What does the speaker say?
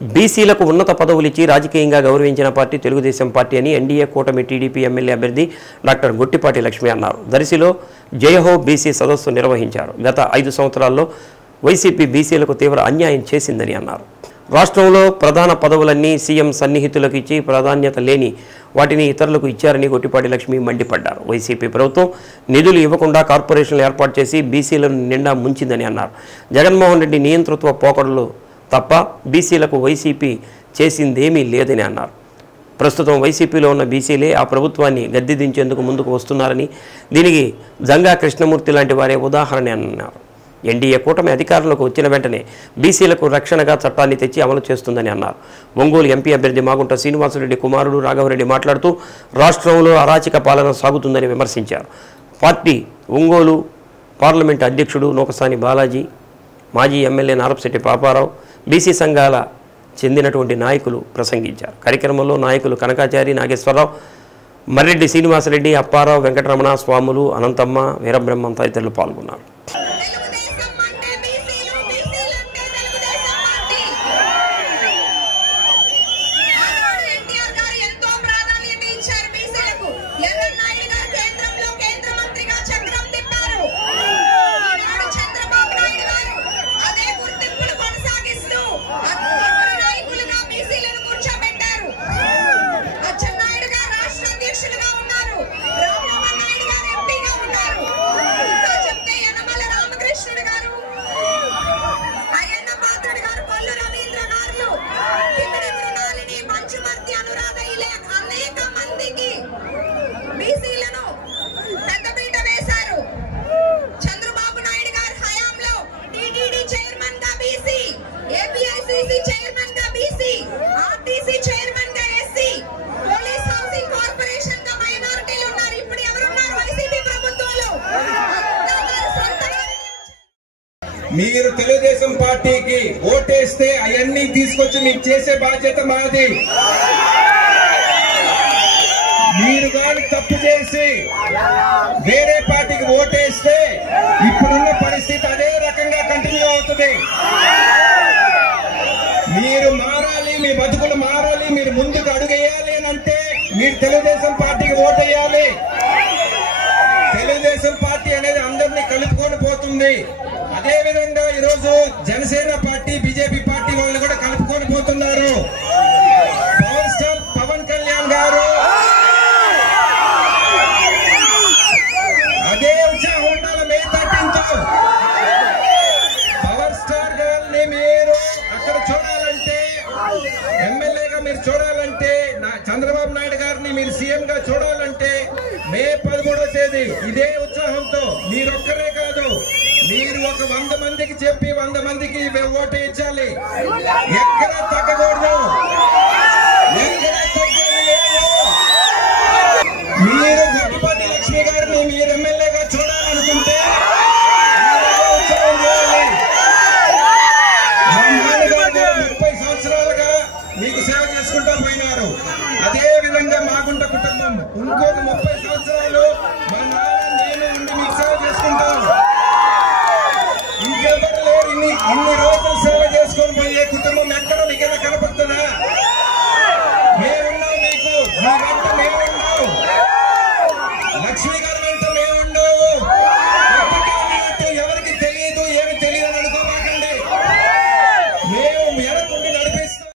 బీసీలకు ఉన్నత పదవులు ఇచ్చి రాజకీయంగా గౌరవించిన పార్టీ తెలుగుదేశం పార్టీ అని ఎన్డీఏ కూటమి టీడీపీ ఎమ్మెల్యే అభ్యర్థి డాక్టర్ గుట్టిపాటి లక్ష్మి అన్నారు. దర్శిలో జయహో బీసీ సదస్సు నిర్వహించారు. గత 5 సంవత్సరాల్లో వైసీపీ బీసీలకు తీవ్ర అన్యాయం చేసిందని అన్నారు. రాష్ట్రంలో ప్రధాన పదవులన్నీ సీఎం సన్నిహితులకు ఇచ్చి ప్రాధాన్యత లేని వాటిని ఇతరులకు ఇచ్చారని గుట్టిపాటి లక్ష్మి మండిపడ్డారు. వైసీపీ ప్రభుత్వం నిధులు ఇవ్వకుండా కార్పొరేషన్లు ఏర్పాటు చేసి బీసీలను నిండా ముంచిందని అన్నారు. జగన్మోహన్ రెడ్డి నియంతృత్వ పోకడలు తప్ప బీసీలకు వైసీపీ చేసిందేమీ లేదని అన్నారు. ప్రస్తుతం వైసీపీలో ఉన్న బీసీలే ఆ ప్రభుత్వాన్ని గద్దెదించేందుకు ముందుకు వస్తున్నారని, దీనికి జంగా కృష్ణమూర్తి లాంటి వారే ఉదాహరణ అన్నారు. ఎన్డీఏ కూటమి అధికారంలోకి వచ్చిన వెంటనే బీసీలకు రక్షణగా చట్టాన్ని తెచ్చి అమలు చేస్తుందని అన్నారు. ఒంగోలు ఎంపీ అభ్యర్థి మాగుంట శ్రీనివాసరెడ్డి కుమారుడు రాఘవరెడ్డి మాట్లాడుతూ రాష్ట్రంలో అరాచక పాలన సాగుతుందని విమర్శించారు. పార్టీ ఒంగోలు పార్లమెంటు అధ్యక్షుడు నూకసాని బాలాజీ, మాజీ ఎమ్మెల్యే నారపశెట్టి పాపారావు, బీసీ సంఘాల చెందినటువంటి నాయకులు ప్రసంగించారు. కార్యక్రమంలో నాయకులు కనకాచారి, నాగేశ్వరరావు, మర్రెడ్డి శ్రీనివాసరెడ్డి, అప్పారావు, వెంకటరమణ, స్వాములు, అనంతమ్మ, వీరబ్రహ్మం తదితరులు పాల్గొన్నారు. మీరు తెలుగుదేశం పార్టీకి ఓటేస్తే అవన్నీ తీసుకొచ్చి మీకు చేసే బాధ్యత మాది. మీరు కానీ తప్పు చేసి వేరే పార్టీకి ఓటేస్తే ఇప్పుడున్న పరిస్థితి అదే రకంగా కంటిన్యూ అవుతుంది. మీరు మారాలి, మీ బతుకులు మారాలి, మీరు ముందుకు అడుగేయాలి అని అంటే మీరు తెలుగుదేశం పార్టీకి ఓటేయాలి. తెలుగుదేశం పార్టీ అనేది అందరినీ కలుపుకొని పోతుంది. అదేవిధంగా ఈరోజు జనసేన పార్టీ, బీజేపీ పార్టీ వాళ్ళు కూడా కలుపుకొని పోతున్నారు. పవర్ స్టార్ పవన్ కళ్యాణ్ గారు అదే ఉత్సాహం ఉండాలి. మే 13తో పవర్ స్టార్ గారిని మీరు అక్కడ చూడాలంటే, ఎమ్మెల్యేగా మీరు చూడాలంటే, చంద్రబాబు నాయుడు గారిని మీరు సీఎం గా చూడాలంటే మే 13వ తేదీ ఇదే ఉత్సాహంతో మీరొక్కరే కాదు, మీరు ఒక 100 మందికి చెప్పి 100 మందికి ఓటు ఇచ్చాలి. ఎక్కడ తగ్గకూడదు, ఎక్కడ తగ్గేది లేదు. మీరు గుట్టిపాటి లక్ష్మి గారిని మీరు ఎమ్మెల్యేగా చూడాలనుకుంటే ఉత్సాహం చేయాలి. 30 సంవత్సరాలుగా మీకు సేవ చేసుకుంటూ పోయినారు. అదే విధంగా మాగుంట కుటుంబం ఇంకొక 30 సంవత్సరాలు మా నాన్న నేను ఉండి మీకు సేవ చేసుకుంటాం. ఇంకెవరు లేరు. ఇన్ని రోజులు సేవ చేసుకొని పోయే కుటుంబం ఎక్కడ మీకు